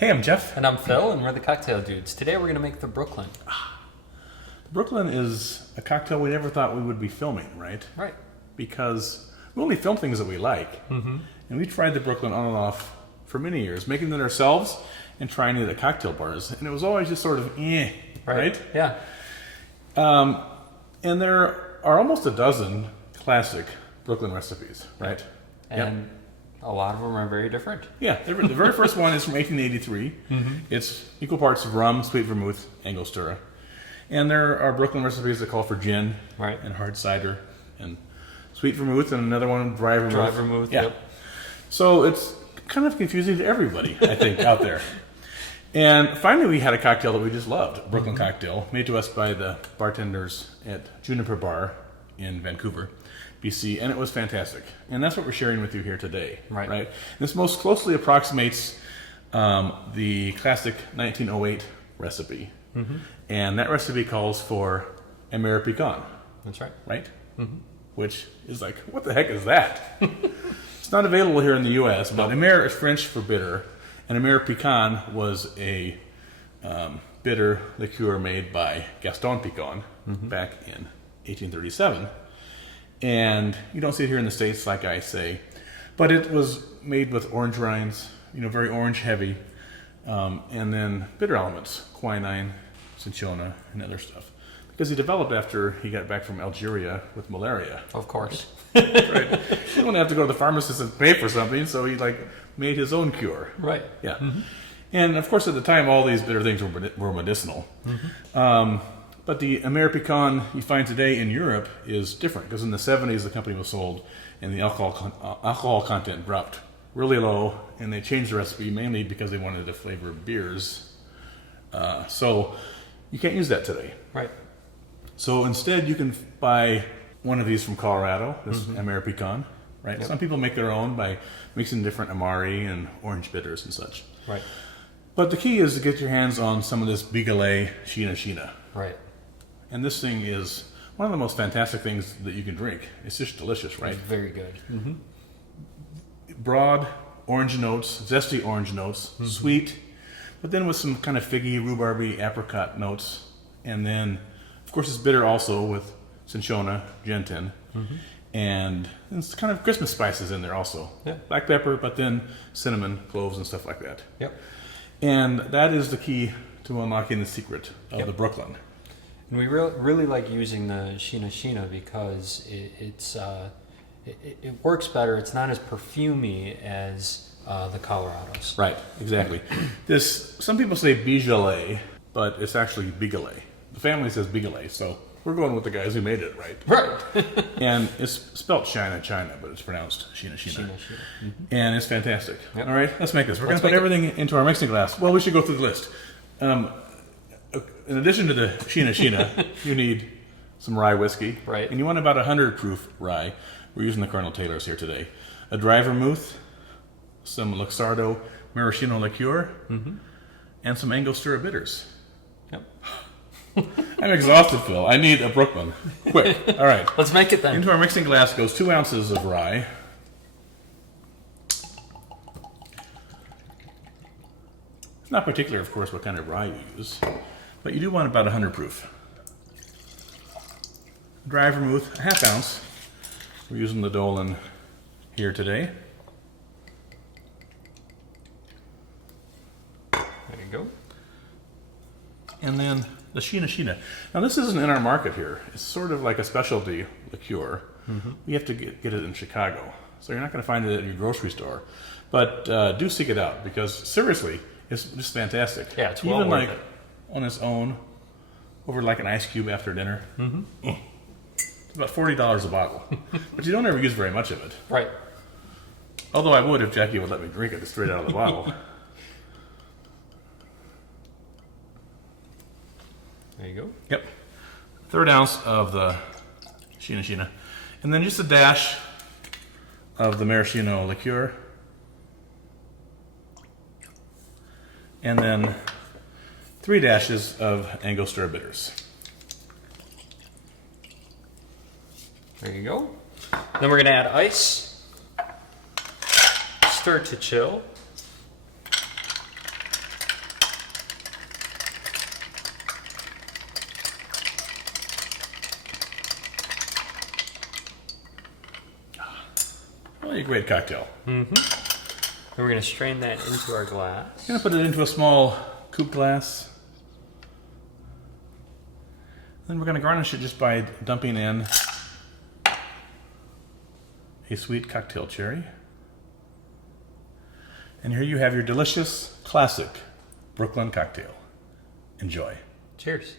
Hey, I'm Jeff. And I'm Phil, and we're the Cocktail Dudes. Today we're going to make the Brooklyn. Brooklyn is a cocktail we never thought we would be filming, right? Right. Because we only film things that we like. Mm-hmm. And we tried the Brooklyn on and off for many years, making it ourselves and trying it at cocktail bars. And it was always just sort of right? Yeah. And there are almost a dozen classic Brooklyn recipes, right? And a lot of them are very different. Yeah, the very first one is from 1883. Mm-hmm. It's equal parts of rum, sweet vermouth, Angostura. And there are Brooklyn recipes that call for gin and hard cider and sweet vermouth, and another one, dry vermouth. Dry vermouth, yeah. Yep. So it's kind of confusing to everybody, I think, out there. And finally we had a cocktail that we just loved, a Brooklyn cocktail, made to us by the bartenders at Juniper Bar in Vancouver, BC, and it was fantastic. And that's what we're sharing with you here today. Right? This most closely approximates the classic 1908 recipe. Mm-hmm. And that recipe calls for Amer Picon. That's right. Right? Mm-hmm. Which is like, what the heck is that? It's not available here in the U.S., but Amer is French for bitter. And Amer Picon was a bitter liqueur made by Gaétan Picon back in 1837. And you don't see it here in the States, like I say. But it was made with orange rinds, very orange heavy. And then bitter elements, quinine, cinchona, and other stuff. Because he developed after he got back from Algeria with malaria. Of course. That's right. He didn't have to go to the pharmacist and pay for something, so he made his own cure. Right. Yeah. Mm-hmm. And of course, at the time, all these bitter things were medicinal. Mm-hmm. But the Amer Picon you find today in Europe is different, because in the 70s the company was sold and the alcohol content dropped really low, and they changed the recipe mainly because they wanted to flavor beers. So you can't use that today. Right. So instead you can buy one of these from Colorado, this Amer Picon, right? Yep. Some people make their own by mixing different amari and orange bitters and such. Right. But the key is to get your hands on some of this Bigallet sheena. Right. And this thing is one of the most fantastic things that you can drink. It's just delicious, right? It's very good. Mm-hmm. Broad orange notes, zesty orange notes, sweet, but then with some kind of figgy, rhubarby, apricot notes. And then, of course, it's bitter also with cinchona, gentian, and it's kind of Christmas spices in there also. Yeah. Black pepper, but then cinnamon, cloves, and stuff like that. Yep. And that is the key to unlocking the secret of the Brooklyn. And we really like using the sheena because it works better. It's not as perfumey as the Colorados. Right, exactly. Some people say Bigallet, but it's actually Bigallet. The family says Bigallet, so we're going with the guys who made it, right? Right. And it's spelt China, but it's pronounced sheena. Mm-hmm. And it's fantastic. Yep. All right, let's make this. We're going to put everything into our mixing glass. Well, we should go through the list. In addition to the sheena, you need some rye whiskey. Right. And you want about 100 proof rye. We're using the Colonel Taylor's here today. A dry vermouth, some Luxardo maraschino liqueur, and some Angostura bitters. Yep. I'm exhausted, Phil. I need a Brooklyn. Quick. All right. Let's make it then. Into our mixing glass goes 2 ounces of rye. It's not particular, of course, what kind of rye you use, but you do want about 100 proof. Dry vermouth, a ½ ounce. We're using the Dolan here today. There you go. And then the sheena. Now this isn't in our market here. It's sort of like a specialty liqueur. You have to get it in Chicago. So you're not going to find it at your grocery store. But do seek it out, because seriously, it's just fantastic. Yeah, it's well Even worth it. On its own, over like an ice cube after dinner. It's about $40 a bottle. But you don't ever use very much of it. Right. Although I would if Jackie would let me drink it straight out of the bottle. There you go. Yep. 1/3 ounce of the sheena. And then just a dash of the maraschino liqueur. And then 3 dashes of Angostura bitters. There you go. Then we're going to add ice. Stir to chill. Really a great cocktail. And we're going to strain that into our glass. I'm going to put it into a small coupe glass. Then we're going to garnish it just by dumping in a sweet cocktail cherry. And here you have your delicious, classic Brooklyn cocktail. Enjoy. Cheers.